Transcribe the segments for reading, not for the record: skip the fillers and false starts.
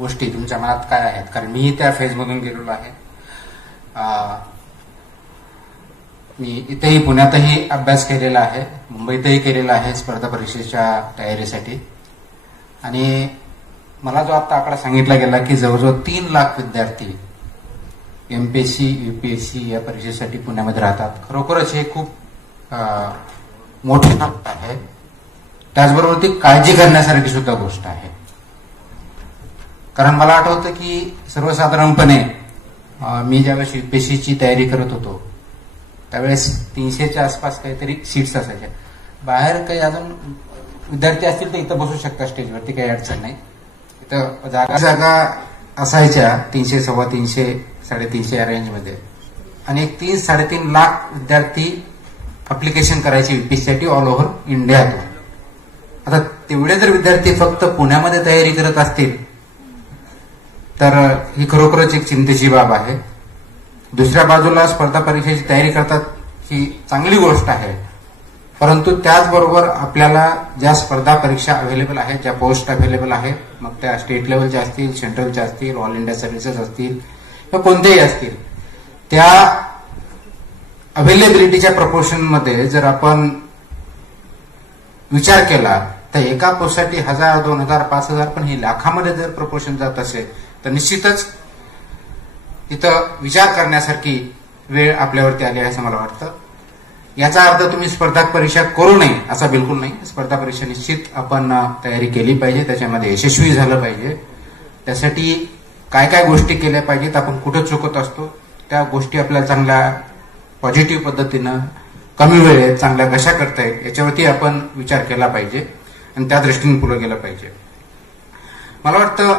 गोष्टी तुमच्या मनात काय आहेत, कारण मी त्या फेजमधून गेलेलो आहे. मी इथेही पुण्यातही अभ्यास केलेला आहे, मुंबईतही केलेला आहे स्पर्धा परीक्षेच्या तयारीसाठी. आणि मला जो आता आकडा सांगितला गेला की जवळजवळ 3 लाख विद्यार्थी एमपीएससी यूपीएससी या परीक्षेसाठी पुण्यामध्ये राहतात. खरोखरच हे खूप मोठी गोष्ट आहे. त्याचबरोबर ती काळजी करण्यासारखी सुद्धा गोष्ट आहे. कारण मला आठवतं की सर्वसाधारणपणे मी ज्यावेळेस यूपीएससीची तयारी करत होतो त्यावेळेस 300च्या आसपास काहीतरी सीट्स असायच्या. बाहेर काही अजून विद्यार्थी असतील तर इथं बसू शकतात स्टेजवरती, काही अडचण नाही. इथं जागा असायच्या 300, 350, 350 या रेंजमध्ये. आणि एक 3-3.5 लाख विद्यार्थी अप्लिकेशन करायचे यूपीएससीसाठी ऑल ओव्हर इंडियातून. आता तेवढे जर विद्यार्थी फक्त पुण्यामध्ये तयारी करत असतील तर ही खरोखरच एक चिंतेची बाब आहे. दुसऱ्या बाजूला स्पर्धा परीक्षेची तयारी करतात ही चांगली गोष्ट आहे, परंतु त्याचबरोबर आपल्याला ज्या स्पर्धा परीक्षा अवेलेबल आहेत, ज्या पोस्ट अवेलेबल आहेत, मग त्या स्टेट लेवलच्या असतील, सेंट्रलच्या असतील, ऑल इंडिया सर्व्हिसेस असतील किंवा कोणत्याही असतील, त्या अवेलेबिलिटीच्या प्रपोर्शनमध्ये जर आपण विचार केला तर एका पोस्टसाठी 1000, 2000, 5000 पण ही लाखामध्ये जर प्रपोर्शन जात असेल तर निश्चितच इथं विचार करण्यासारखी वेळ आपल्यावरती आली आहे असं मला वाटतं. याचा अर्थ तुम्ही स्पर्धा परीक्षा करू नये असा बिलकुल नाही. स्पर्धा परीक्षा निश्चित आपण तयारी केली पाहिजे, त्याच्यामध्ये यशस्वी झालं पाहिजे. त्यासाठी काय काय गोष्टी केल्या पाहिजेत, आपण कुठं चुकत असतो, त्या गोष्टी आपल्याला चांगल्या पॉझिटिव्ह पद्धतीनं कमी वेळेत चांगल्या कशा करता येईल याच्यावरती आपण विचार केला पाहिजे आणि त्या दृष्टीने पुढे गेलं पाहिजे. मला वाटतं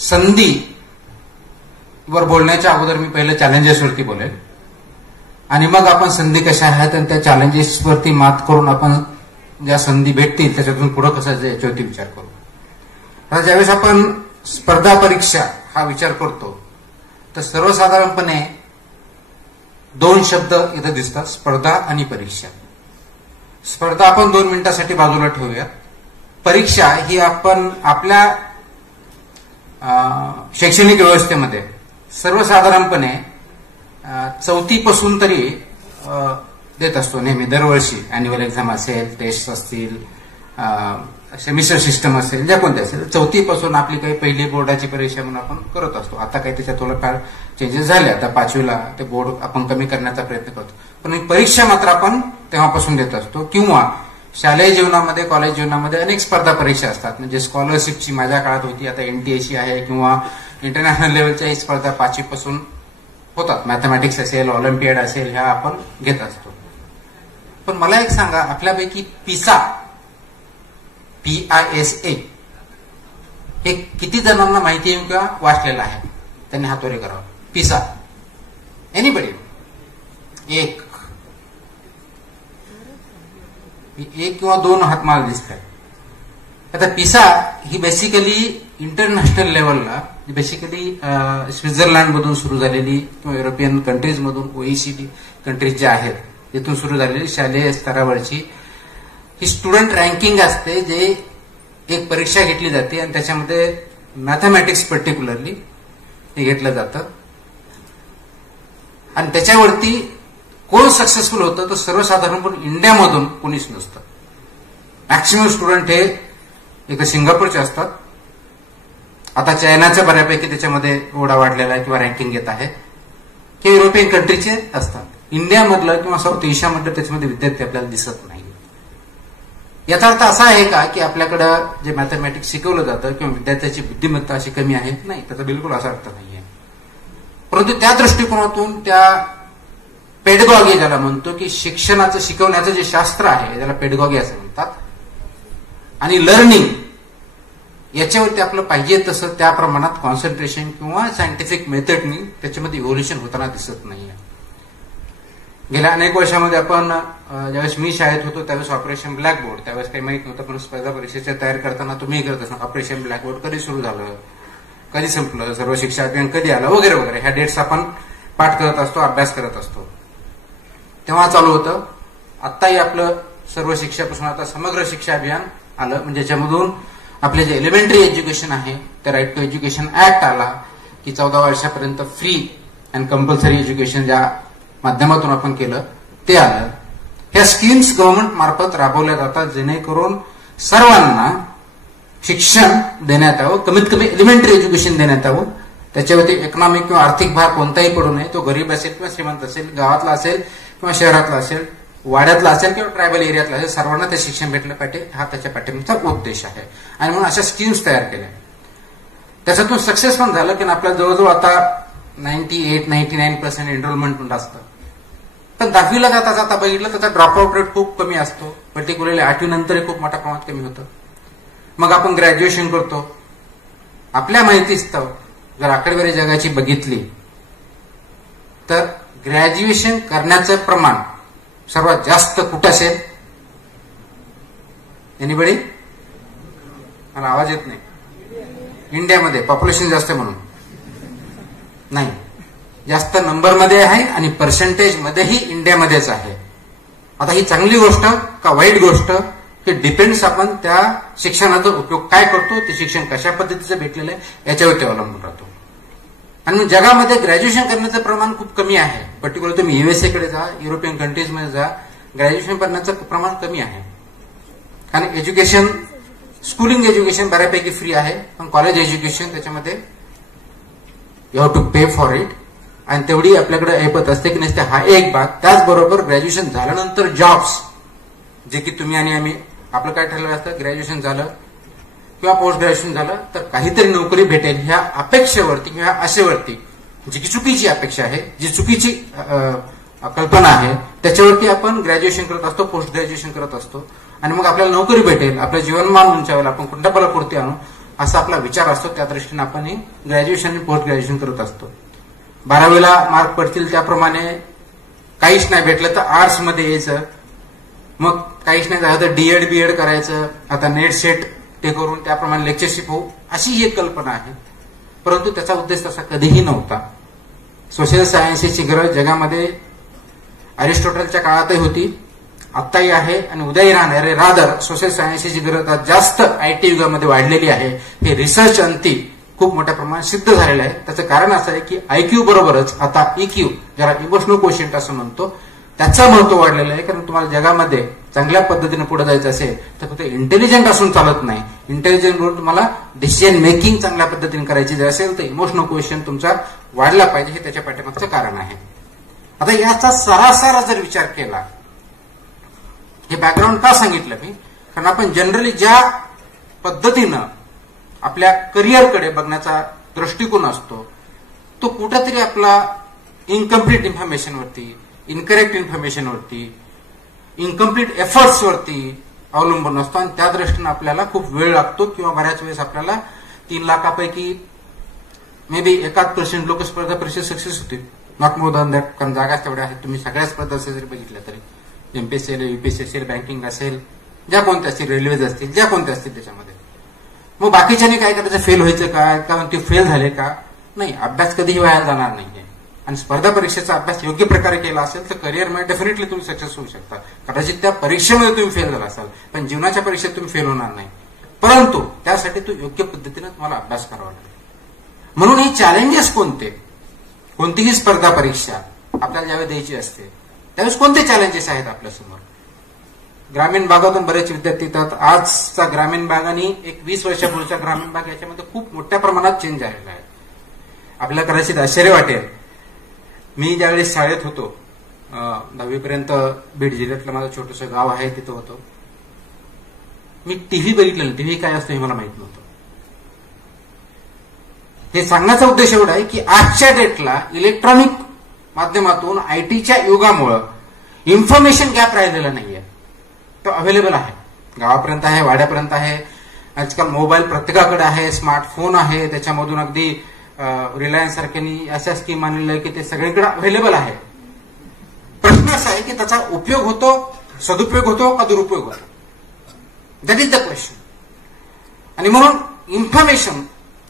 संधीवर बोलण्याच्या अगोदर मी पहिलं चॅलेंजेसवरती बोलेल आणि मग आपण संधी कशा आहेत आणि त्या चॅलेंजेसवरती मात करून आपण ज्या संधी भेटतील त्याच्यातून पुढे कसं जायचं याच्यावरती विचार करू. आता ज्यावेळेस आपण स्पर्धा परीक्षा हा विचार करतो तर सर्वसाधारणपणे 2 शब्द इथं दिसतात, स्पर्धा आणि परीक्षा. स्पर्धा आपण 2 मिनिटांसाठी बाजूला ठेवूया. परीक्षा ही आपण आपल्या शैक्षणिक व्यवस्थेमध्ये सर्वसाधारणपणे 4थी पासून तरी देत असतो नेहमी, दरवर्षी. अॅन्युअल एक्झाम असेल, टेस्ट असतील, सेमिस्टर सिस्टम असेल, ज्या कोणत्या असेल, 4थी पासून आपली काही पहिली बोर्डाची परीक्षा म्हणून आपण करत असतो. आता काही त्याच्यात थोडंफार चेंजेस झाले, आता 5वीला ते बोर्ड आपण कमी करण्याचा प्रयत्न करतो, पण परीक्षा मात्र आपण तेव्हापासून देत असतो. किंवा शालेय जीवनामध्ये, कॉलेज जीवनामध्ये अनेक स्पर्धा परीक्षा असतात. म्हणजे स्कॉलरशिपची माझ्या काळात होती, आता एनटीएची आहे, किंवा इंटरनॅशनल लेवलच्या ही स्पर्धा 5वी पासून होतात. मॅथमॅटिक्स असेल, ऑलिम्पियाड असेल, ह्या आपण घेत असतो. पण मला एक सांगा, आपल्यापैकी पिसा PISA हे किती जणांना माहिती आहे किंवा वाचलेलं आहे? त्यांनी हातोरे करावं. पिसा एनीबडी? एक किंवा 2 हात मला दिसत आहेत. आता पिसा ही बेसिकली इंटरनॅशनल लेवलला, बेसिकली स्वित्झर्लंड मधून सुरू झालेली किंवा युरोपियन कंट्रीज मधून, OECD कंट्रीज ज्या आहेत तिथून सुरू झालेली शालेय स्तरावरची ही स्टुडंट रँकिंग असते, जे एक परीक्षा घेतली जाते आणि त्याच्यामध्ये मॅथमॅटिक्स पर्टिक्युलरली हे घेतलं जातं. आणि त्याच्यावरती कोण सक्सेसफुल होतं तर सर्वसाधारणपणे इंडियामधून कोणीच नसतं. मॅक्सिमम स्टुडंट हे एक सिंगापूरचे असतात. आता चायनाच्या बऱ्यापैकी त्याच्यामध्ये ओढा वाढलेला आहे किंवा रँकिंग येत आहे, किंवा युरोपियन कंट्रीचे असतात. इंडियामधलं किंवा साऊथ एशियामधलं त्याच्यामध्ये विद्यार्थी आपल्याला दिसत नाही. याचा अर्थ असा आहे का की आपल्याकडं जे मॅथमॅटिक्स शिकवलं जातं किंवा विद्यार्थ्याची बुद्धिमत्ता अशी कमी आहे? नाही, त्याचा बिलकुल असा अर्थ नाहीये. परंतु त्या दृष्टिकोनातून त्या पेडगॉगी ज्याला म्हणतो की शिक्षणाचं, शिकवण्याचं जे शास्त्र आहे त्याला पेडगॉगी असं म्हणतात, आणि लर्निंग याच्यावरती आपलं पाहिजे तसं त्या प्रमाणात कॉन्सन्ट्रेशन किंवा सायंटिफिक मेथडनी त्याच्यामध्ये इव्होल्युशन होताना दिसत नाहीये. गेल्या अनेक वर्षामध्ये आपण, ज्यावेळेस मी शाळेत होतो त्यावेळेस ऑपरेशन ब्लॅकबोर्ड, त्यावेळेस काही माहित नव्हतं, पण स्पर्धा परीक्षेच्या तयार करताना तुम्ही करत असणार ऑपरेशन ब्लॅकबोर्ड कधी सुरू झालं, कधी संपलं, सर्व शिक्षा अभियान कधी आलं वगैरे वगैरे, ह्या डेट्स आपण पाठ करत असतो, अभ्यास करत असतो. तेव्हा चालू होतं. आत्ताही आपलं सर्व शिक्षापासून आता समग्र शिक्षा अभियान आलं, म्हणजे ज्याच्यामधून आपले जे एलिमेंटरी एज्युकेशन आहे ते राईट टू एज्युकेशन ऍक्ट आला, की 14 वर्षापर्यंत फ्री अँड कंपल्सरी एज्युकेशन ज्या माध्यमातून आपण केलं ते आलं. ह्या स्कीम्स गव्हर्नमेंट मार्फत राबवल्या जातात जेणेकरून सर्वांना शिक्षण देण्यात यावं, कमीत कमी एलिमेंटरी एज्युकेशन देण्यात यावं. त्याच्यावरती इकॉनॉमिक किंवा आर्थिक भार कोणताही पडू नये. तो गरीब असेल किंवा श्रीमंत असेल, गावातला असेल किंवा शहरातला असेल, वाड्यातला असेल किंवा ट्रायबल एरियातला असेल, सर्वांना ते शिक्षण भेटलं पाहिजे हा त्याच्या पाठिंबाचा उद्देश आहे. आणि म्हणून अशा स्कीम्स तयार केल्या. त्याच्यातून सक्सेस पण झालं की आपल्या जवळजवळ आता 98-99% एनरोलमेंट असतं. पण 10वीला जाता बघितलं त्याचा ड्रॉपआउट रेट खूप कमी असतो. पर्टिक्युलरली 8वी नंतरही खूप मोठ्या प्रमाणात कमी होतं. मग आपण ग्रॅज्युएशन करतो. आपल्या माहितीस्तव जर आकडेवारी जगाची बघितली तर ग्रॅज्युएशन करण्याचं प्रमाण सर्वात जास्त कुठं असेल? एनिबडी? मला आवाज येत नाही. इंडियामध्ये पॉप्युलेशन जास्त आहे म्हणून नाही, जास्त नंबरमध्ये आहे आणि पर्सेंटेज मध्येही इंडियामध्येच आहे. आता ही चांगली गोष्ट का वाईट गोष्ट की डिपेंड्स आपण त्या शिक्षणाचा उपयोग काय करतो, ते शिक्षण कशा पद्धतीचं भेटलेलं आहे याच्यावरती अवलंबून राहतो. आणि जगामध्ये ग्रॅज्युएशन करण्याचं प्रमाण खूप कमी आहे. पर्टिक्युलर तुम्ही युएसए जा, युरोपियन कंट्रीजमध्ये जा, ग्रॅज्युएशन करण्याचं प्रमाण कमी आहे. कारण एज्युकेशन, स्कूलिंग एज्युकेशन बऱ्यापैकी फ्री आहे, पण कॉलेज एज्युकेशन त्याच्यामध्ये you have to pay for it. आणि तेवढी आपल्याकडे ऐपत असते की नसते हा एक भाग. त्याचबरोबर ग्रॅज्युएशन झाल्यानंतर जॉब्स, जे की तुम्ही आणि आम्ही, आपलं काय ठरलेलं असतं, ग्रॅज्युएशन झालं किंवा पोस्ट ग्रॅज्युएशन झालं तर काहीतरी नोकरी भेटेल ह्या अपेक्षेवरती किंवा आशेवरती, जी की चुकीची अपेक्षा आहे, जी चुकीची कल्पना आहे, त्याच्यावरती आपण ग्रॅज्युएशन करत असतो, पोस्ट ग्रॅज्युएशन करत असतो. आणि मग आपल्याला नोकरी भेटेल, आपलं जीवनमान उंचावेल, आपण कुटुंबाला आणू असा आपला विचार असतो. त्या दृष्टीने आपण ग्रॅज्युएशन आणि पोस्ट ग्रॅज्युएशन करत असतो. 12वीला मार्क पडतील त्याप्रमाणे काहीच नाही भेटलं तर आर्ट्समध्ये यायचं, मग काहीच नाही झालं तर डीएड बीएड करायचं, आता नेट सेट ते करून त्याप्रमाणे लेक्चरशिप होऊ, अशी ही एक कल्पना आहे. परंतु त्याचा उद्देश तसा कधीही नव्हता. सोशल सायन्सेसची गरज जगामध्ये अरिस्टॉटलच्या काळातही होती, आत्ताही आहे आणि उद्याही राहणार आहे. रादर सोशल सायन्सेसची गरज आज जास्त आयटी युगामध्ये वाढलेली आहे. हे रिसर्च अंती खूप मोठ्या प्रमाणात सिद्ध झालेलं आहे. त्याचं कारण असं आहे की आयक्यू बरोबरच आता इक्यू, ज्याला इमोशनल कोशंट असं म्हणतो, त्याचं महत्व वाढलेलं आहे. कारण तुम्हाला जगामध्ये चांगल्या पद्धतीने पुढे जायचं असेल तर फक्त इंटेलिजंट असून चालत नाही. इंटेलिजंट म्हणून तुम्हाला डिसिजन मेकिंग चांगल्या पद्धतीने करायची जर असेल तर इमोशनल क्वेश्चन तुमचा वाढला पाहिजे, हे त्याच्या पाठीमागचं कारण आहे. आता याचा सरासर जर विचार केला, हे बॅकग्राऊंड का सांगितलं मी, कारण आपण जनरली ज्या पद्धतीनं आपल्या करिअरकडे बघण्याचा दृष्टिकोन असतो तो कुठेतरी आपला इनकम्प्लीट इन्फॉर्मेशनवरती, इनकरेक्ट इन्फॉर्मेशनवरती, इनकम्प्लीट एफर्ट्सवरती अवलंबून असतो. आणि त्या दृष्टीने आपल्याला खूप वेळ लागतो किंवा बऱ्याच वेळेस आपल्याला 3 लाखापैकी मे बी 1% लोक स्पर्धा परीक्षेत सक्सेस होतील, नॉट मोर दॅन दॅट. कारण जागाच तेवढ्या आहेत. तुम्ही सगळ्या स्पर्धा जरी बघितल्या तरी एमपीएससी असेल, युपीएससी असेल, बँकिंग असेल, ज्या कोणत्या असतील, रेल्वेज असतील, ज्या कोणत्या असतील त्याच्यामध्ये. मग बाकीच्यानी काय करायचं, फेल व्हायचं का ते फेल झाले का? नाही, अभ्यास कधीही वाया जाणार नाहीये. आणि स्पर्धा परीक्षेचा अभ्यास योग्य प्रकारे केला असेल तर करिअरमध्ये डेफिनेटली तुम्ही सक्सेस होऊ शकता. कदाचित त्या परीक्षेमध्ये तुम्ही फेल झाला असाल, पण जीवनाच्या परीक्षेत तुम्ही फेल होणार नाही. परंतु त्यासाठी तो योग्य पद्धतीने तुम्हाला अभ्यास करावा लागेल. म्हणून हे चॅलेंजेस कोणते, कोणतीही स्पर्धा परीक्षा आपल्याला ज्यावेळी द्यायची असते त्यावेळेस कोणते चॅलेंजेस आहेत आपल्यासमोर. ग्रामीण भागातून बरेच विद्यार्थी येतात. आजचा ग्रामीण भाग आणि एक 20 वर्षापूर्वीचा ग्रामीण भाग याच्यामध्ये खूप मोठ्या प्रमाणात चेंज झालेला आहे. आपल्याला कदाचित आश्चर्य वाटेल, मी ज्यावेळेस शाळेत होतो 10वी पर्यंत बीड जिल्ह्यातलं माझं छोटंसं गाव आहे, तिथं होतो. मी टीव्ही बघितलेलं, टीव्ही काय असतो हे मला माहित नव्हतं. हे सांगण्याचा उद्देश एवढा आहे की आजच्या डेटला इलेक्ट्रॉनिक माध्यमातून आयटीच्या युगामुळं इन्फॉर्मेशन गॅप राहिलेला नाहीये. तो अवेलेबल आहे, गावापर्यंत आहे, वाड्यापर्यंत आहे. आजकाल मोबाईल प्रत्येकाकडे आहे, स्मार्टफोन आहे, त्याच्यामधून अगदी रिलायन्स सारख्यांनी अशा स्कीम आणलेल्या आहे की ते सगळीकडे अवेलेबल आहे. प्रश्न असा आहे की त्याचा उपयोग होतो, सदुपयोग होतो का दुरुपयोग होतो, दॅट इज द क्वेश्चन. आणि म्हणून इन्फॉर्मेशन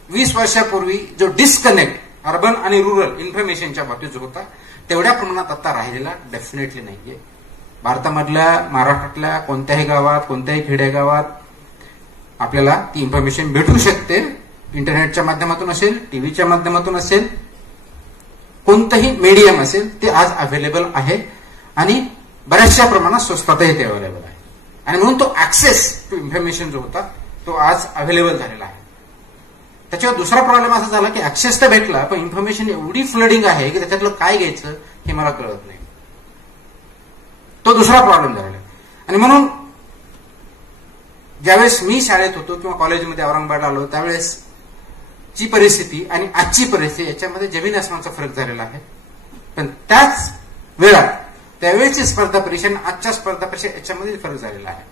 20 वर्षापूर्वी जो डिस्कनेक्ट अर्बन आणि रुरल इन्फॉर्मेशनच्या बाबतीत जो होता तेवढ्या प्रमाणात आता राहिलेला डेफिनेटली नाहीये. भारतामधल्या, महाराष्ट्रातल्या कोणत्याही गावात, कोणत्याही खेडेगावात आपल्याला ती इन्फॉर्मेशन भेटू शकते. इंटरनेटच्या माध्यमातून असेल, टीव्हीच्या माध्यमातून असेल, कोणतंही मीडियम असेल ते आज अवेलेबल आहे आणि बऱ्याचशा प्रमाणात स्वस्तातही ते अवेलेबल आहे. आणि म्हणून तो ऍक्सेस टू इन्फॉर्मेशन जो होता तो आज अवेलेबल झालेला आहे. त्याच्यावर दुसरा प्रॉब्लेम असा झाला की ऍक्सेस तर भेटला, पण इन्फॉर्मेशन एवढी फ्लडिंग आहे की त्याच्यातलं काय घ्यायचं हे मला कळत नाही. तो दुसरा प्रॉब्लेम झालेला आहे. आणि म्हणून ज्यावेळेस मी शाळेत होतो किंवा कॉलेजमध्ये औरंगाबादला आलो त्यावेळेस ची परिस्थिती आणि आजची परिस्थिती याच्यामध्ये जमीन आसमानचा फरक झालेला आहे. पण त्याच वेळात त्यावेळेची स्पर्धा परीक्षा आणि आजच्या स्पर्धा परीक्षा याच्यामध्ये फरक झालेला आहे.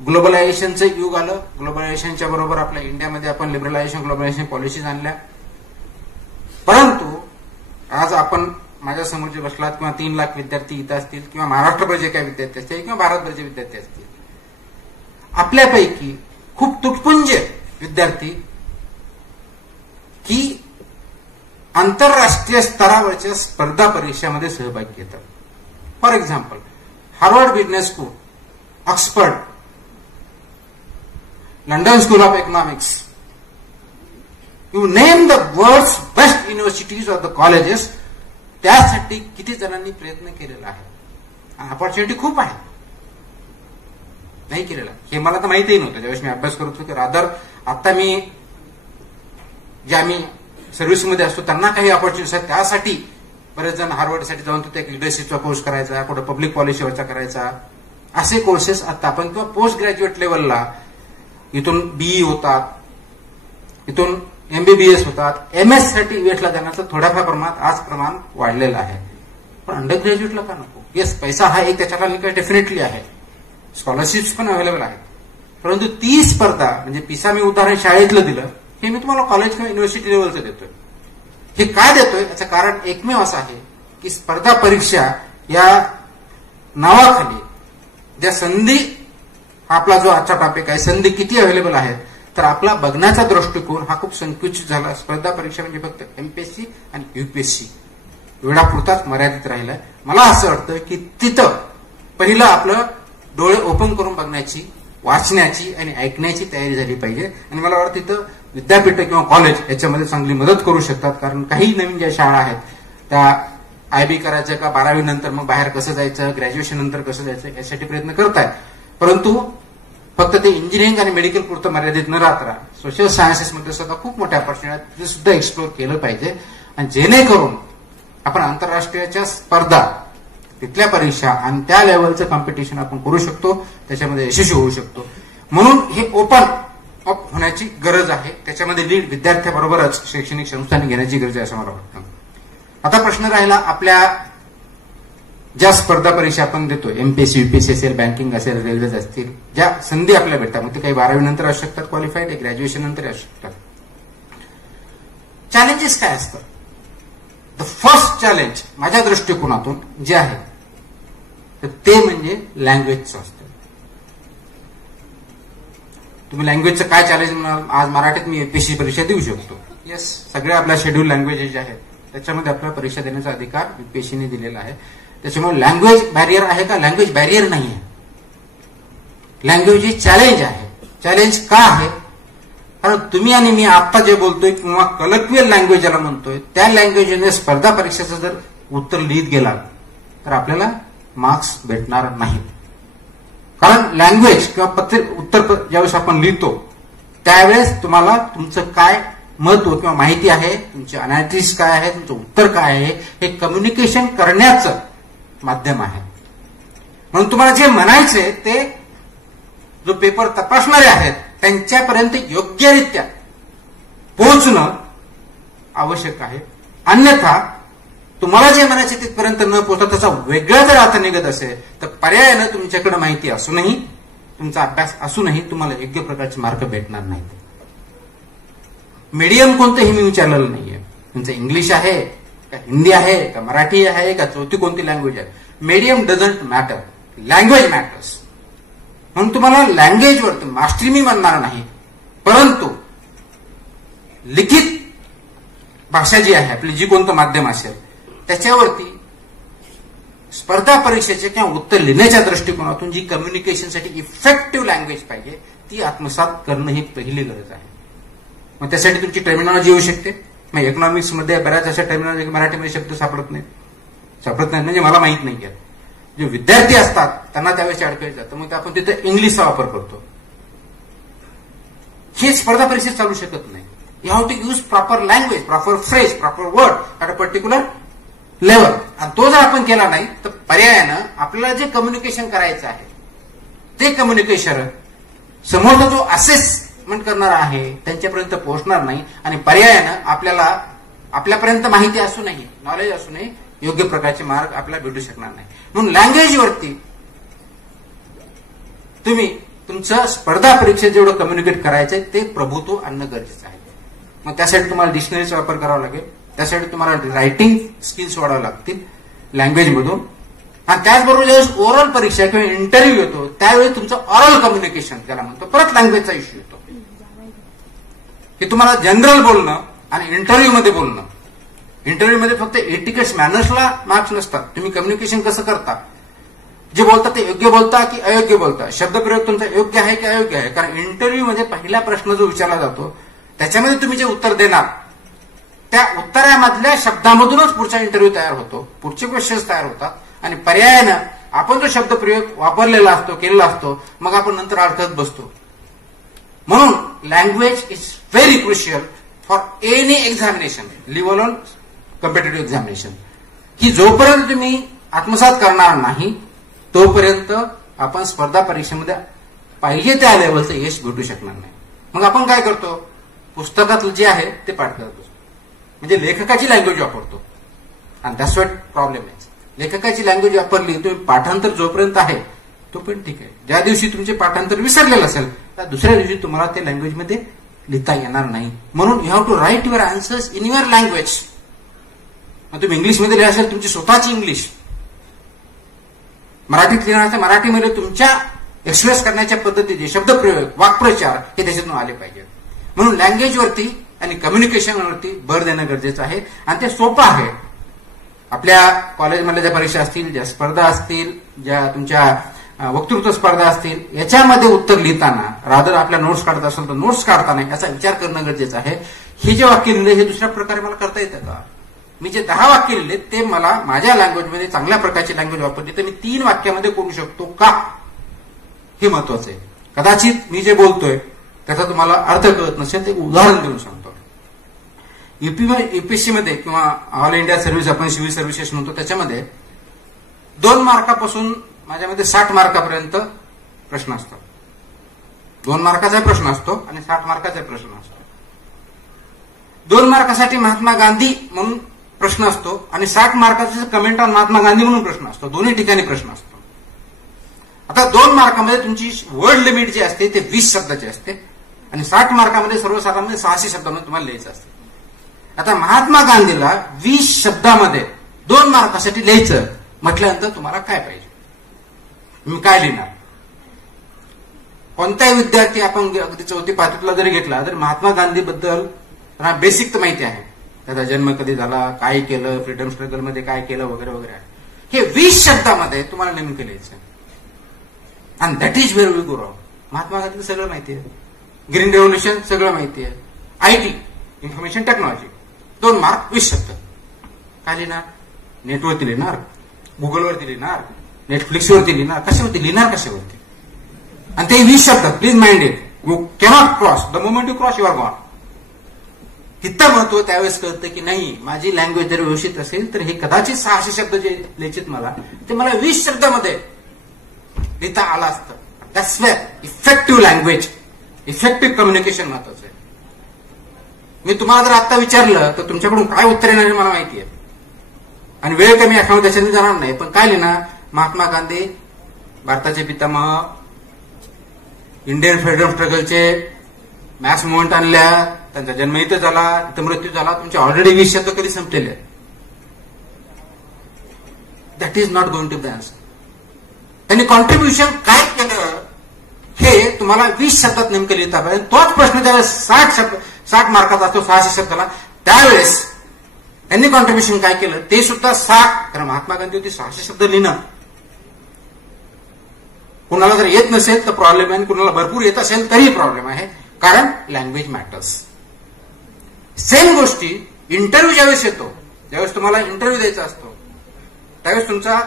ग्लोबलायझेशनचं युग आलं. ग्लोबलायझेशनच्या बरोबर आपल्या इंडियामध्ये आपण लिबरलायझेशन ग्लोबलायझेशन पॉलिसीज आणल्या. परंतु आज आपण माझ्या समोर जे बसलात किंवा 3 लाख विद्यार्थी इथं असतील किंवा महाराष्ट्रभर जे काही विद्यार्थी असतील किंवा भारतभरचे विद्यार्थी असतील, आपल्यापैकी खूप तुटपुंज विद्यार्थी की आंतरराष्ट्रीय स्तरावरच्या स्पर्धा परीक्षामध्ये सहभागी घेतात. For example Harvard business school, Oxford, London school of economics, you name the world's best universities of the colleges, त्यासाठी किती जणांनी प्रयत्न केलेला आहे. ऑपॉर्च्युनिटी खूप आहे, नाही केलेला हे मला तर माहितीही नव्हतं ज्यावेळेस मी अभ्यास करत होतो. की रादर आता मी जे आम्ही सर्व्हिसमध्ये असतो त्यांना काही ऑपॉर्च्युनिटीज आहेत, त्यासाठी बरेच जण हार्वर्डसाठी जाऊन तो एक लिडरशिपचा कोर्स करायचा, कुठं पब्लिक पॉलिसीवरचा करायचा, असे कोर्सेस आता आपण किंवा पोस्ट ग्रॅज्युएट लेवलला इथून बीई होतात, इथून एमबीबीएस होतात, एमएस साठी यूएसला जाण्याचं थोड्याफार प्रमाणात आज प्रमाण वाढलेलं आहे. पण अंडर ग्रॅज्युएटला का नको? येस, पैसा हा एक त्याच्याला डेफिनेटली आहे, स्कॉलरशिप्स पण अवेलेबल आहेत, परंतु ती स्पर्धा म्हणजे पिसा मी उदाहरण शाळेतलं दिलं, हे मी तुम्हाला कॉलेज किंवा युनिव्हर्सिटी लेवलचं देतोय. हे काय देतोय याचं कारण एकमेव असं आहे की स्पर्धा परीक्षा या नावाखाली ज्या संधी, आपला जो आजचा टॉपिक आहे संधी किती अवेलेबल आहेत, तर आपला बघण्याचा दृष्टिकोन हा खूप संकुचित झाला. स्पर्धा परीक्षा म्हणजे फक्त एमपीएससी आणि युपीएससी एवढा पुरताच मर्यादित राहिलाय. मला असं वाटतं की तिथं पहिलं आपलं डोळे ओपन करून बघण्याची, वाचण्याची आणि ऐकण्याची तयारी झाली पाहिजे. आणि मला वाटतं तिथं विद्यापीठ किंवा कॉलेज याच्यामध्ये चांगली मदत करू शकतात. कारण काही नवीन ज्या शाळा आहेत त्या आयबी करायचं का 12वी नंतर मग बाहेर कसं जायचं, ग्रॅज्युएशन नंतर कसं जायचं यासाठी प्रयत्न करतायत. परंतु फक्त ते इंजिनिअरिंग आणि मेडिकल पुरतं मर्यादित न राहता सोशल सायन्सेसमध्ये सुद्धा खूप मोठ्या ऑपॉर्च्युनिटी ते सुद्धा एक्सप्लोर केलं पाहिजे. आणि जेणेकरून आपण आंतरराष्ट्रीयच्या स्पर्धा, तिथल्या परीक्षा आणि त्या लेवलचं कॉम्पिटिशन आपण करू शकतो, त्याच्यामध्ये यशस्वी होऊ शकतो. म्हणून हे ओपन अप होण्याची गरज आहे. त्याच्यामध्ये लीड विद्यार्थ्याबरोबरच शैक्षणिक संस्थांनी घेण्याची गरज आहे असं मला वाटतं. आता प्रश्न राहिला, आपल्या ज्या स्पर्धा परीक्षा आपण देतो, एमपीएससी, युपीएससी असेल, बँकिंग असेल, रेल्वेज असतील, ज्या संधी आपल्याला भेटतात, मग ते काही 12वी नंतर असू शकतात क्वालिफाईड, ते ग्रॅज्युएशन नंतर असू शकतात. चॅलेंजेस काय असतात? द फर्स्ट चॅलेंज माझ्या दृष्टिकोनातून जे आहे तर ते म्हणजे लँग्वेजचं असतं. तुम्ही लँग्वेजचं काय चॅलेंज म्हणाल? आज मराठीत मी एमपीएससी परीक्षा देऊ शकतो. येस, सगळ्या आपल्या शेड्यूल लँग्वेजेस जे आहेत त्याच्यामध्ये आपल्याला परीक्षा देण्याचा अधिकार युपीएससीने दिलेला आहे. त्याच्यामुळे लँग्वेज बॅरियर आहे का? लँग्वेज बॅरियर नाही आहे. लँग्वेज ही चॅलेंज आहे. चॅलेंज का आहे? कारण तुम्ही आणि मी आता जे बोलतोय किंवा कलक्वियल लँग्वेज ज्याला म्हणतोय त्या लँग्वेजने स्पर्धा परीक्षेचं जर उत्तर लिहित गेला तर आपल्याला मार्क्स भेटणार नाहीत. कारण लँग्वेज किंवा उत्तर ज्यावेळेस आपण लिहितो त्यावेळेस तुम्हाला तुमचं काय महत्व किंवा माहिती आहे, तुमचे अनालिसिस काय आहे, तुमचं उत्तर काय आहे, हे कम्युनिकेशन करण्याचं माध्यम आहे. म्हणून तुम्हाला जे म्हणायचे ते जो पेपर तपासणारे आहेत त्यांच्यापर्यंत योग्यरित्या पोहोचणं आवश्यक आहे. अन्यथा तुम्हाला जे म्हणायचे तिथपर्यंत न पोहोचता त्याचा वेगळा जर अर्थ निघत असेल तर पर्यायानं तुमच्याकडे माहिती असूनही, तुमचा अभ्यास असूनही तुम्हाला योग्य प्रकारचे मार्क भेटणार नाहीत. मीडियम कोणतं हे मी विचारलेलं नाहीये. तुमचं इंग्लिश आहे का, हिंदी आहे का, मराठी आहे का, चौथी कोणती लँग्वेज आहे, medium doesn't matter, language matters. म्हणून तुम्हाला लँग्वेजवर मास्टरी मी म्हणणार नाही, परंतु लिखित भाषा जी आहे आपली, जी कोणतं माध्यम असेल त्याच्यावरती स्पर्धा परीक्षेचे किंवा उत्तर लिहिण्याच्या दृष्टिकोनातून जी कम्युनिकेशनसाठी इफेक्टिव्ह लँग्वेज पाहिजे ती आत्मसात करणं ही पहिली गरज आहे. मग त्यासाठी तुमची टर्मिनॉलॉजी येऊ शकते. मग इकॉनॉमिक्स मध्ये बऱ्याच अशा टर्मिनॉलॉजी मराठीमध्ये शब्द सापडत नाही म्हणजे मला माहित नाही. जे विद्यार्थी असतात त्यांना त्यावेळेस अडकळलं जातं. मग आपण तिथे इंग्लिशचा वापर करतो. हे स्पर्धा परीक्षेत चालू शकत नाही. You have to use proper language, proper phrase, proper word at a particular level. आणि तो जर आपण केला नाही तर पर्यायानं आपल्याला जे कम्युनिकेशन करायचं आहे ते कम्युनिकेशन समोरचा जो असेसमेंट करणार आहे त्यांच्यापर्यंत पोहोचणार नाही. आणि पर्यायानं आपल्याला आपल्यापर्यंत माहिती असूनही, नॉलेज असूनही योग्य प्रकारचे मार्ग आपल्याला भेटू शकणार नाही. म्हणून लँग्वेजवरती तुम्ही तुमचं स्पर्धा परीक्षेत जेवढं कम्युनिकेट करायचंय ते प्रभुत्व आणणं गरजेचं आहे. मग त्यासाठी तुम्हाला डिक्शनरीचा वापर करावा लागेल. त्यासाठी तुम्हाला रायटिंग स्किल्स वाढावे लागतील लँग्वेजमधून. आणि त्याचबरोबर ज्यावेळेस ओरल परीक्षा किंवा इंटरव्ह्यू येतो त्यावेळी तुमचं ऑरल कम्युनिकेशन त्याला म्हणतो, परत लँग्वेजचा इश्यू येतो की तुम्हाला जनरल बोलणं आणि इंटरव्ह्यूमध्ये बोलणं. इंटरव्ह्यूमध्ये फक्त एटिकेट्स मॅनर्सला मार्क्स नसतात. तुम्ही कम्युनिकेशन कसं करता, जे बोलता ते योग्य बोलता की अयोग्य बोलता, शब्दप्रयोग तुमचा योग्य आहे की अयोग्य आहे. कारण इंटरव्ह्यूमध्ये पहिला प्रश्न जो विचारला जातो त्याच्यामध्ये तुम्ही जे उत्तर देणार त्या उत्तरामधल्या शब्दामधूनच पुढचा इंटरव्ह्यू तयार होतो, पुढचे क्वेश्चन्स तयार होतात. आणि पर्यायानं आपण जो शब्दप्रयोग वापरलेला असतो, केलेला असतो, मग आपण नंतर अडकत बसतो. म्हणून language is very crucial for any examination, live alone competitive examination. की जोपर्यंत तुम्ही आत्मसात करणार नाही तोपर्यंत आपण स्पर्धा परीक्षेमध्ये पाहिजे त्या लेवलचं यश भेटू शकणार नाही. मग आपण काय करतो, पुस्तकातलं जे आहे ते पाठ करत असतो, म्हणजे लेखकाची लँग्वेज वापरतो. आणि दॅट्स व्हॉट प्रॉब्लेम आहे. लेखकाची लँग्वेज वापरली तुम्ही पाठांतर जोपर्यंत आहे तोपर्यंत ठीक आहे. ज्या दिवशी तुमचे पाठांतर विसरलेलं असेल त्या दुसऱ्या दिवशी तुम्हाला ते लँग्वेजमध्ये लिहिता येणार नाही. म्हणून you have to write your answers in your language. तुम्ही इंग्लिशमध्ये लिहा असेल तुमची स्वतःची इंग्लिश, मराठीत लिहिण्याचं मराठीमध्ये तुमच्या एक्सप्रेस करण्याच्या पद्धतीचे शब्दप्रयोग, वाक्प्रचार हे त्याच्यातून आले पाहिजेत. म्हणून लँग्वेजवरती आणि कम्युनिकेशनवरती भर देणं गरजेचं आहे. आणि ते सोपं आहे. आपल्या कॉलेजमधल्या ज्या परीक्षा असतील, ज्या स्पर्धा असतील, ज्या तुमच्या वक्तृत्व स्पर्धा असतील, याच्यामध्ये उत्तर लिहिताना रादर आपल्या नोट्स काढत असेल तर नोट्स काढताना याचा विचार करणं गरजेचं आहे. हे जे वाक्य लिहिले हे दुसऱ्या प्रकारे मला करता येतं का? मी जे 10 वाक्य लिहिले ते मला माझ्या लँग्वेजमध्ये चांगल्या प्रकारची लँग्वेज वापरली तर मी 3 वाक्यामध्ये करू शकतो का, हे महत्वाचं आहे. कदाचित मी जे बोलतोय त्याचा तुम्हाला अर्थ कळत नसेल ते उदाहरण देऊन सांगतो. यूपीएससी मध्ये किंवा ऑल इंडिया सर्व्हिस आपण सिव्हिल सर्व्हिसेस म्हणतो त्याच्यामध्ये 2 मार्कापासून माझ्यामध्ये 60 मार्कापर्यंत प्रश्न असतात. 2 मार्काचा प्रश्न असतो आणि 60 मार्काचा प्रश्न असतो. 2 मार्कासाठी महात्मा गांधी म्हणून प्रश्न असतो आणि 60 मार्काचा कमेंट ऑन महात्मा गांधी म्हणून प्रश्न असतो. दोन्ही ठिकाणी प्रश्न असतो. आता 2 मार्कामध्ये तुमची वर्ड लिमिट जी असते ते 20 शब्दाची असते आणि 60 मार्कामध्ये सर्वसाधारण 600 शब्दामध्ये तुम्हाला लिहायचं असतं. आता महात्मा गांधीला 20 शब्दामध्ये 2 मार्कासाठी लिहायचं म्हटल्यानंतर तुम्हाला काय पाहिजे, मी काय लिहिणार? कोणताही विद्यार्थी आपण अगदी 4वी-5वीतला जरी घेतला तरी महात्मा गांधीबद्दल बेसिक तर माहिती आहे. त्याचा जन्म कधी झाला, काय केलं, फ्रीडम स्ट्रगल मध्ये काय केलं वगैरे वगैरे. हे 20 शब्दामध्ये तुम्हाला नेमकं लिहायचं. आणि that is where we go wrong. Mahatma Gandhi सगळं माहिती आहे, ग्रीन रेव्होल्युशन सगळं माहिती आहे, आयटी इन्फॉर्मेशन टेक्नॉलॉजी 2 मार्क 20 शब्द. काय लिहिणार? नेटवरती लिहिणार, गुगलवरती लिहिणार, नेटफ्लिक्सवरती लिहिणार, कशावरती लिहिणार, कशावरती? आणि ते 20 शब्द. Please mind it, you cannot cross. The moment you cross you are gone. इतकं महत्व त्यावेळेस कळतं की नाही, माझी लँग्वेज जर व्यवस्थित असेल तर हे कदाचित 600 शब्द जे लिहित मला ते मला 20 शब्दामध्ये लिहिता आला असतं. That's where effective language, effective communication महत्वाचं आहे. मी तुम्हाला जर आता विचारलं तर तुमच्याकडून काय उत्तर येणार मला माहिती आहे आणि वेळ कमी असल्यामुळे त्याच्याने जाणार नाही. पण काय लिहिणार? महात्मा गांधी भारताचे पितामह, इंडियन फ्रीडम स्ट्रगलचे मॅस मुव्हमेंट आणल्या, त्यांचा जन्म इथं झाला, इथं मृत्यू झाला. तुमचे ऑलरेडी 20 शब्द कधी संपलेले. That is not going to be answer. त्यांनी कॉन्ट्रीब्युशन काय केलं हे तुम्हाला 20 शब्दात नेमकं लिहिता पाहिजे. तोच प्रश्न ज्यावेळेस 60 मार्काचा असतो 600 शब्दाला, त्यावेळेस त्यांनी कॉन्ट्रीब्युशन काय केलं ते सुद्धा 60. कारण महात्मा गांधी होती 600 शब्द लिहिणं कुणाला जर येत नसेल तर प्रॉब्लेम आहे, कुणाला भरपूर येत असेल तरी प्रॉब्लेम आहे, कारण लँग्वेज मॅटर्स. सेम गोष्टी इंटरव्ह्यू ज्यावेळेस येतो, ज्यावेळेस तुम्हाला इंटरव्ह्यू द्यायचा असतो, त्यावेळेस तुमचा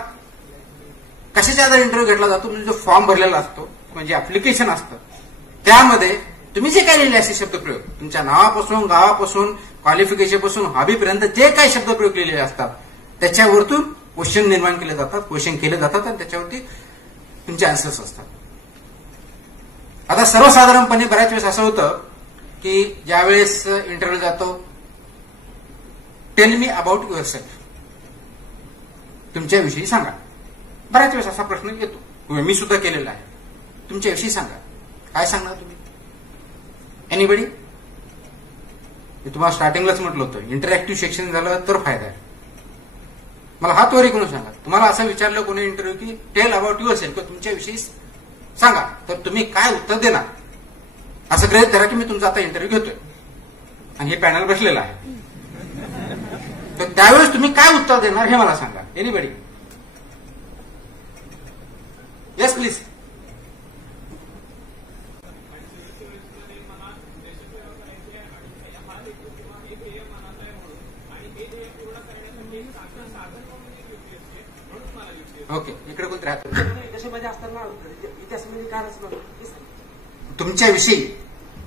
कशाच्या आधारे इंटरव्ह्यू घेतला जातो, म्हणजे जो फॉर्म भरलेला असतो, म्हणजे ऍप्लिकेशन असतं, त्यामध्ये तुम्ही जे काय लिहिले असे शब्दप्रयोग, तुमच्या नावापासून, गावापासून, क्वालिफिकेशन पासून, हॉबीपर्यंत जे काही शब्दप्रयोग लिहिलेले असतात, त्याच्यावरतून क्वेश्चन निर्माण केले जातात, क्वेश्चन केले जातात आणि त्याच्यावरती तुमचे आन्सर्स असतात. आता सर्वसाधारणपणे बऱ्याच वेळेस असं होतं की ज्यावेळेस इंटरव्ह्यू जातो, tell me about yourself, तुमच्याविषयी सांगा. बऱ्याच वेळेस असा प्रश्न येतो, मी सुद्धा केलेला आहे, तुमच्याविषयी सांगा. काय सांगणार तुम्ही? एनीबडी? मी तुम्हाला स्टार्टिंगलाच म्हटलं होतं, इंटरॅक्टिव्ह सेक्शन झालं तर फायदा आहे. मला हात वरी करून सांगा. तुम्हाला असं विचारलं कोणी इंटरव्ह्यू की टेल अबाउट युअर सेल्फ, किंवा तुमच्याविषयी सांगा, तर तुम्ही काय उत्तर देणार? असं गृहीत धरा की मी तुमचा आता इंटरव्ह्यू घेतोय आणि हे पॅनल बसलेलं आहे, तर त्यावेळेस तुम्ही काय उत्तर देणार हे मला सांगा. एनीबडी? Yes please. ओके, इकडे कोणते राहतो? देशामध्ये असताना इतिहासामध्ये काय रचना? तुमच्याविषयी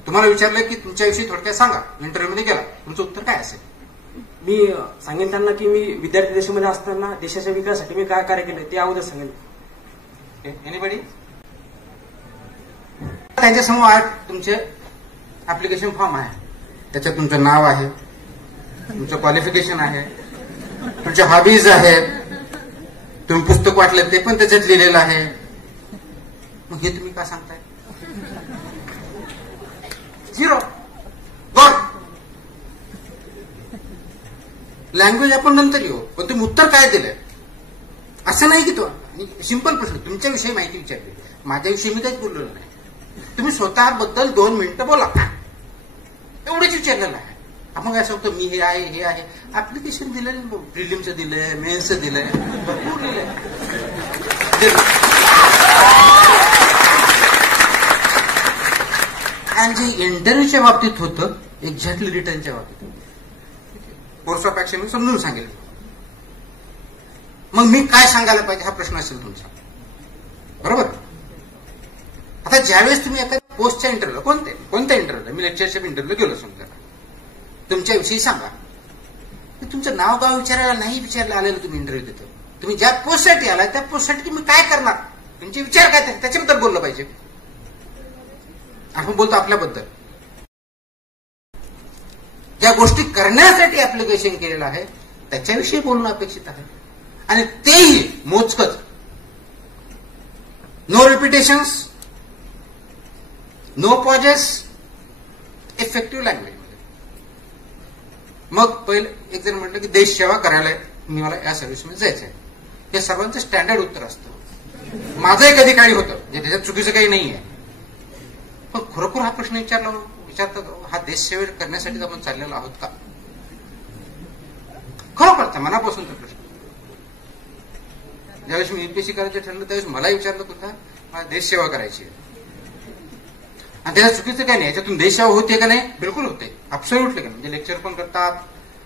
तुम्हाला विचारलं की तुमच्याविषयी थोडक्यात सांगा, इंटरव्ह्यू मध्ये गेला, तुमचं उत्तर काय असेल? मी सांगेन त्यांना की मी विद्यार्थी देशामध्ये असताना देशाच्या विकासासाठी मी काय कार्य केलं ते अगोदर सांगेन. एनीबडी? त्यांच्यासमोर तुमचे ऍप्लिकेशन फॉर्म आहे, त्याच्यात तुमचं नाव आहे, तुमचं क्वालिफिकेशन आहे, तुमच्या हॉबीज आहेत, तुम्ही पुस्तक वाटलं ते पण त्याच्यात लिहिलेलं आहे. मग हे तुम्ही काय सांगताय? झिरो. लँग्वेज आपण नंतर येऊ, पण तुम्ही उत्तर काय दिलंय? असं नाही की तो सिंपल प्रश्न, तुमच्याविषयी माहिती विचारली, माझ्याविषयी मी काहीच बोललो नाही, तुम्ही स्वतःबद्दल 2 मिनिटं बोला, एवढंच विचारलेलं आहे. आपण काय सांगतो, मी हे आहे, हे आहे. ऍप्लिकेशन दिलं, प्रिलिमचं दिलंय, मेन्सचं दिलंय, भरपूर दिलंय. आणि जे इंटरव्ह्यूच्या बाबतीत होतं, एक्झॅक्टली रिटर्नच्या बाबतीत कोर्स ऑफ ऍक्शन मी समजून सांगेल. मग मी काय सांगायला पाहिजे हा प्रश्न असेल तुमचा, बरोबर? आता ज्यावेळेस तुम्ही एका पोस्टच्या इंटरव्ह्यूला, कोणत्या इंटरव्ह्यूला, मी लेक्चरशिप इंटरव्ह्यूला गेलो समजा, तुमच्याविषयी सांगा. तुमचं नाव गाव विचारायला नाही विचारलं आलेलं तुम्ही इंटरव्ह्यू देतो, तुम्ही ज्या पोस्टसाठी आलाय त्या पोस्टसाठी तुम्ही काय करणार, तुमचे विचार काय त्याच्याबद्दल बोललं पाहिजे. आपण बोलतो आपल्याबद्दल, ज्या गोष्टी करण्यासाठी ऍप्लिकेशन केलेलं आहे त्याच्याविषयी बोलणं अपेक्षित आहे, आणि तेही मोजकच. No repetitions, no pauses, effective language. मग पहिले एक जण म्हटलं की देश सेवा करायला मला या सर्व्हिसमध्ये जायचं आहे, हे सर्वांचं स्टँडर्ड उत्तर असतं. माझंही कधी काही होतं, त्याच्यात चुकीचं काही नाहीये, पण खरोखर हा प्रश्न विचारतात, हा देश सेवा करण्यासाठी आपण चाललेलो आहोत का? खरोखरचा मनापासूनचा प्रश्न. ज्यावेळेस मी एमपीएससी करायचं ठरलं त्यावेळेस मला विचारलं होता, मला देश सेवा करायची आहे, आणि त्याला चुकीचं काय नाही, याच्यातून देशसेवा होते का नाही? बिलकुल होते, अब्सोल्युटली. म्हणजे लेक्चर पण करतात,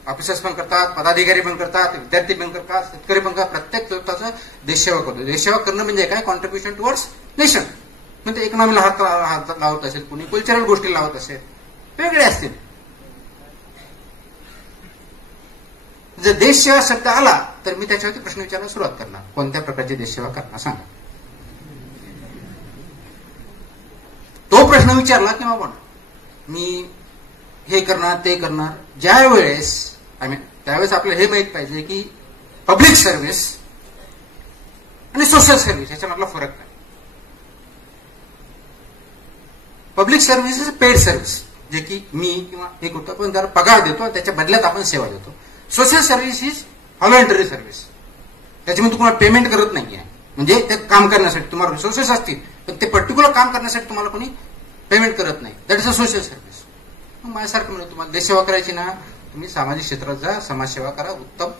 ऑफिसर्स पण करतात, पदाधिकारी पण करतात, विद्यार्थी पण करतात, शेतकरी पण करतात, प्रत्येक स्वतःचं देशसेवा करतो. देशसेवा करणं म्हणजे काय? Contribution towards nation. म्हणजे इकॉनॉमीला हात लावत असेल, कुणी कल्चरल गोष्टी लावत असेल, वेगळे असतील. जर देशसेवा शब्द आला तर मी त्याच्यावरती प्रश्न विचारायला सुरुवात करणार, कोणत्या प्रकारची देशसेवा करणार सांगा. तो प्रश्न विचारला की मग मी हे करणार ते करणार, ज्यावेळेस त्यावेळेस आपल्याला हे माहित पाहिजे की पब्लिक सर्व्हिस आणि सोशल सर्व्हिस याच्यामधला फरक काय. Public service is paid service, जे की मी किंवा एक होतं पण त्याला पगार देतो, त्याच्या बदल्यात आपण सेवा देतो. Social service is voluntary service, त्याच्यामध्ये तुम्हाला पेमेंट करत नाहीये, म्हणजे ते काम करण्यासाठी तुम्हाला रिसोर्सेस असतील, पण ते पर्टिक्युलर काम करण्यासाठी तुम्हाला कोणी पेमेंट करत नाही. That is a social service. माझ्यासारखं म्हणजे तुम्हाला देशसेवा करायची ना, तुम्ही सामाजिक क्षेत्रात जा, समाजसेवा करा, उत्तम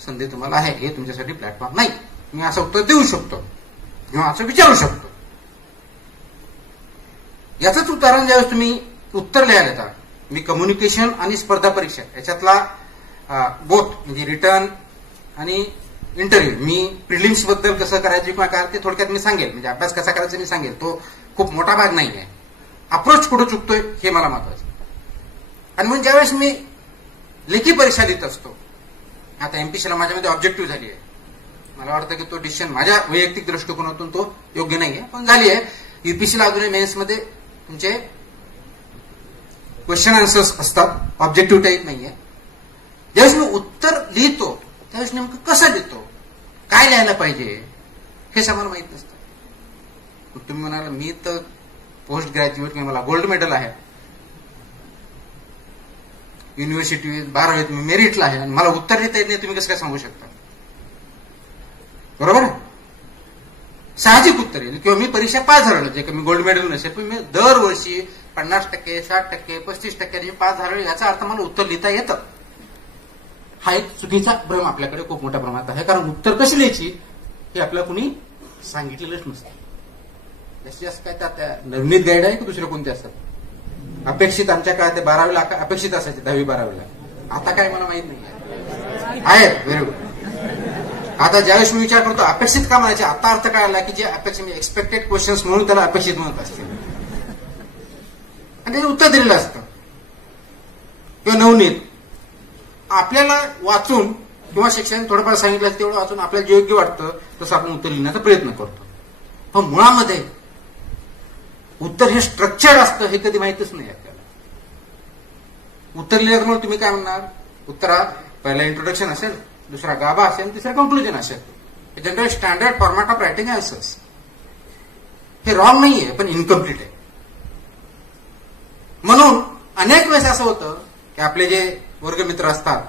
संधी तुम्हाला आहे. हे तुमच्यासाठी प्लॅटफॉर्म नाही. मी असं उत्तर देऊ शकतो किंवा असं विचारू शकतो, याचंच उदाहरण ज्यावेळेस तुम्ही उत्तर लिहायला येतात, मी कम्युनिकेशन आणि स्पर्धा परीक्षा याच्यातला बोथ म्हणजे रिटर्न आणि इंटरव्ह्यू, मी प्रिलिम्स बद्दल कसं करायचं किंवा काय ते थोडक्यात मी सांगेल, म्हणजे अभ्यास कसा करायचा मी सांगेल, तो खूप मोठा भाग नाही आहे. अप्रोच कुठं चुकतोय हे मला महत्वाचं. आणि म्हणून ज्यावेळेस मी लेखी परीक्षा देत असतो, आता एमपीसीला माझ्यामध्ये ऑब्जेक्टिव्ह झाली आहे, मला वाटतं की तो डिसिजन माझ्या वैयक्तिक दृष्टिकोनातून तो योग्य नाहीये, पण झाली आहे. युपीसीला अजूनही मेन्समध्ये तुमचे क्वेश्चन आन्सर्स असतात, ऑब्जेक्टिव्ह टाईप नाहीये. ज्यावेळेस मी उत्तर लिहितो त्यावेळेस नेमकं कसं लिहितो, काय लिहायला पाहिजे हे आम्हाला माहित नसतं. तुम्ही म्हणाला मी तर पोस्ट ग्रॅज्युएट किंवा मला गोल्ड मेडल आहे, युनिव्हर्सिटी 12वीत मी मेरिटला आहे आणि मला उत्तर लिहिता येत नाही, तुम्ही कसं काय सांगू शकता? बरोबर आहे, साहजिक उत्तर येईल. किंवा मी परीक्षा पास झालो, जे की मी गोल्ड मेडल नसेल, पण मी दरवर्षी 50%, 60%, 35% पास झालो, याचा अर्थ मला उत्तर लिहिता येतं. हा एक चुकीचा भ्रम आपल्याकडे खूप मोठ्या प्रमाणात आहे, कारण उत्तर कशी लिहायची हे आपल्याला कुणी सांगितलेलंच नसतं. जास्तीत जास्त काय त्या नवनीत गाईड आहे की दुसरे कोणते असतात, अपेक्षित आमच्या काळात ते 12वीला अपेक्षित असायचे, 10वी 12वीला. आता काय मला माहित नाही आहे. Very good. आता ज्यावेळेस मी विचार करतो अपेक्षित का म्हणायचे, आता अर्थ काय आला की जे अपेक्षित म्हणजे एक्सपेक्टेड क्वेश्चन्स म्हणून त्याला अपेक्षित म्हणत असते आणि त्याचे उत्तर दिलेलं असतं. किंवा नवनीत आपल्याला वाचून किंवा शिक्षण थोडंफार सांगितलं तेवढं वाचून आपल्याला योग्य वाटतं तसं आपण उत्तर लिहिण्याचा प्रयत्न करतो, पण मुळामध्ये उत्तर हे स्ट्रक्चर असतं हे कधी माहितच नाही आपल्याला. उत्तर लिहिल्यामुळे तुम्ही काय म्हणणार, उत्तरात पहिला इंट्रोडक्शन असेल, दुसरा गाभा असेल, तिसरा कंक्लुजन असेल. हे general standard format of writing answers. हे रॉंग नाहीये पण इनकम्प्लीट आहे. म्हणून अनेक वेळेस असं होतं की आपले जे वर्गमित्र असतात,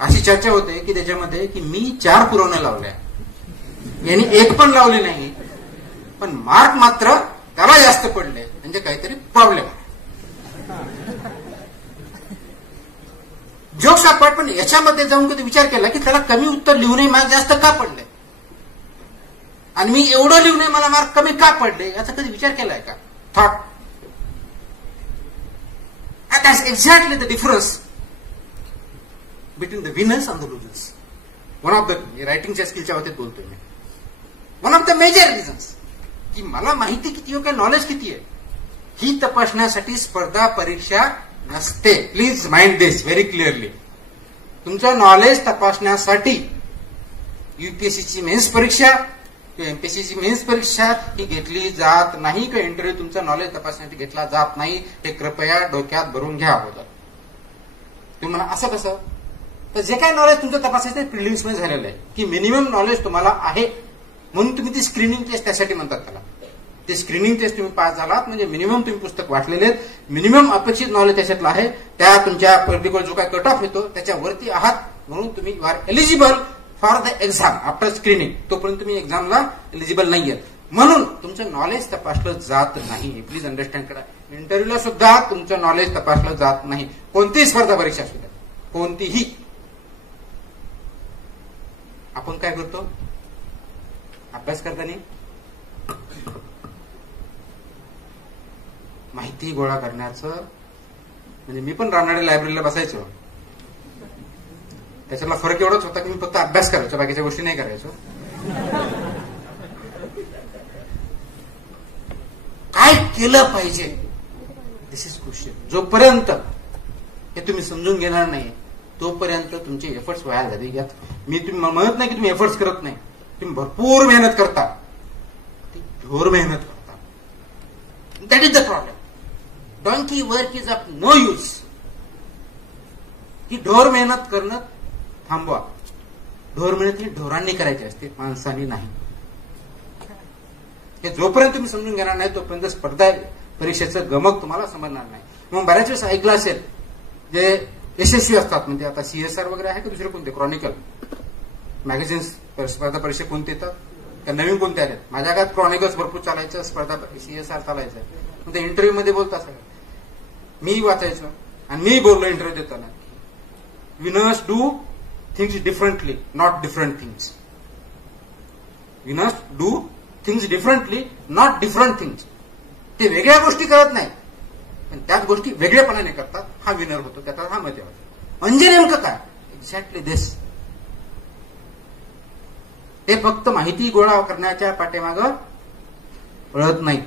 अशी चर्चा होते की त्याच्यामध्ये की मी 4 पुरवण्या लावल्या, यांनी 1 पण लावली नाही, पण मार्क मात्र त्याला जास्त पडले, म्हणजे काहीतरी प्रॉब्लेम आहे. जोक्स अपार्ट, पण याच्यामध्ये जाऊन कधी विचार केला की त्याला कमी उत्तर लिहूनही मार्क जास्त का पडले आणि मी एवढं लिहूनही मला मार्क कमी का पडले, याचा कधी विचार केलाय का? Thought. That's exactly the difference between the winners and the losers. One of the रायटिंगच्या स्किलच्या बाबतीत बोलतोय मी. One of the major reasons की मला माहिती किती आहे, काय नॉलेज किती आहे, ही तपासण्यासाठी स्पर्धा परीक्षा नसते. Please mind this very clearly. तुमचं नॉलेज तपासण्यासाठी युपीएससीची मेन्स परीक्षा किंवा एमपीएससीची मेन्स परीक्षा ही घेतली जात नाही, किंवा इंटरव्ह्यू तुमचं नॉलेज तपासण्यासाठी घेतला जात नाही, हे कृपया डोक्यात भरून घ्या अगोदर. तुम्ही म्हणा असं कसं, तर जे काय नॉलेज तुमचं तपासायचं ते प्रिलिम्स मध्ये झालेलं आहे की मिनिमम नॉलेज तुम्हाला आहे, म्हणून तुम्ही ती स्क्रीनिंग टेस्ट त्यासाठी म्हणतात त्याला. ते स्क्रीनिंग टेस्ट तुम्ही पास झालात म्हणजे मिनिमम तुम्ही पुस्तक वाचलेले आहेत, मिनिमम अपेक्षित नॉलेज त्याच्यातलं आहे, त्या तुमच्या पर्टिक्युलर जो काय कट ऑफ येतो त्याच्यावरती आहात, म्हणून तुम्ही you are eligible for the exam after screening. तोपर्यंत तुम्ही एक्झामला एलिजिबल नाहीये, म्हणून तुमचं नॉलेज तपासलं जात नाही. प्लीज अंडरस्टँड करा. इंटरव्ह्यूला सुद्धा तुमचं नॉलेज तपासलं जात नाही, कोणतीही स्पर्धा परीक्षा असू द्या, कोणतीही. आपण काय करतो अभ्यास करताना, माहिती गोळा करण्याचं, म्हणजे मी पण रानडे लायब्ररीला बसायचो, त्याच्यातला फरक एवढाच होता की मी फक्त अभ्यास करायचो, बाकीच्या गोष्टी नाही करायचो. काय केलं पाहिजे दिस इज क्वेश्चन. जोपर्यंत हे तुम्ही समजून घेणार नाही तोपर्यंत तुमचे एफर्ट्स वाया झाले. मी तुम्ही म्हणत नाही की तुम्ही एफर्ट्स करत नाही, तुम्ही भरपूर मेहनत करता, घोर मेहनत करता. That is the problem. Donkey work is of no use. ही ढोर मेहनत करणं थांबवा. ढोर मेहनत ही ढोरांनी करायची असते, माणसांनी नाही. हे जोपर्यंत तुम्ही समजून घेणार नाही तोपर्यंत स्पर्धा परीक्षेचं गमक तुम्हाला समजणार नाही. मग बऱ्याच वेळेस ऐकलं असेल जे यशस्वी असतात, म्हणजे आता सीएसआर वगैरे आहे का दुसरे कोणते, क्रॉनिकल मॅगझिन्स स्पर्धा परीक्षा कोणते येतात का नवीन कोणते आहेत. माझ्या काळात क्रॉनिकल्स भरपूर चालायचं, स्पर्धा सीएसआर चालायचं. मग ते इंटरव्ह्यू मध्ये बोलतात सगळं, मी वाचायचो आणि मी बोललो इंटरव्ह्यू देताना, winners do things differently not different things. Winners do things differently not different things. ते वेगळ्या गोष्टी करत नाही, पण त्याच गोष्टी वेगळेपणाने करतात, हा विनर होतो, त्याचा हा मध्यवर्ती. म्हणजे नेमकं काय? एक्झॅक्टली दिस. ते फक्त माहिती गोळा करण्याच्या पाठीमागं पळत नाही.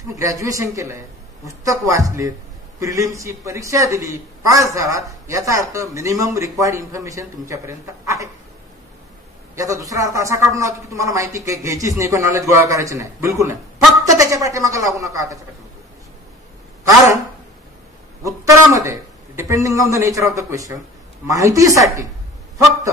तुम्ही ग्रॅज्युएशन केलंय, पुस्तक वाचलेत, प्रिलिम्सची परीक्षा दिली, पास झालात, याचा अर्थ मिनिमम रिक्वायर्ड इन्फॉर्मेशन तुमच्यापर्यंत आहे. याचा दुसरा अर्थ असा काढू नका की तुम्हाला माहिती घ्यायचीच नाही, किंवा नॉलेज गोळा करायची नाही. बिलकुल नाही. फक्त त्याच्या पाठीमागे लागू नका, त्याच्या पाठीमागे. कारण उत्तरामध्ये depending on the nature of the question माहितीसाठी फक्त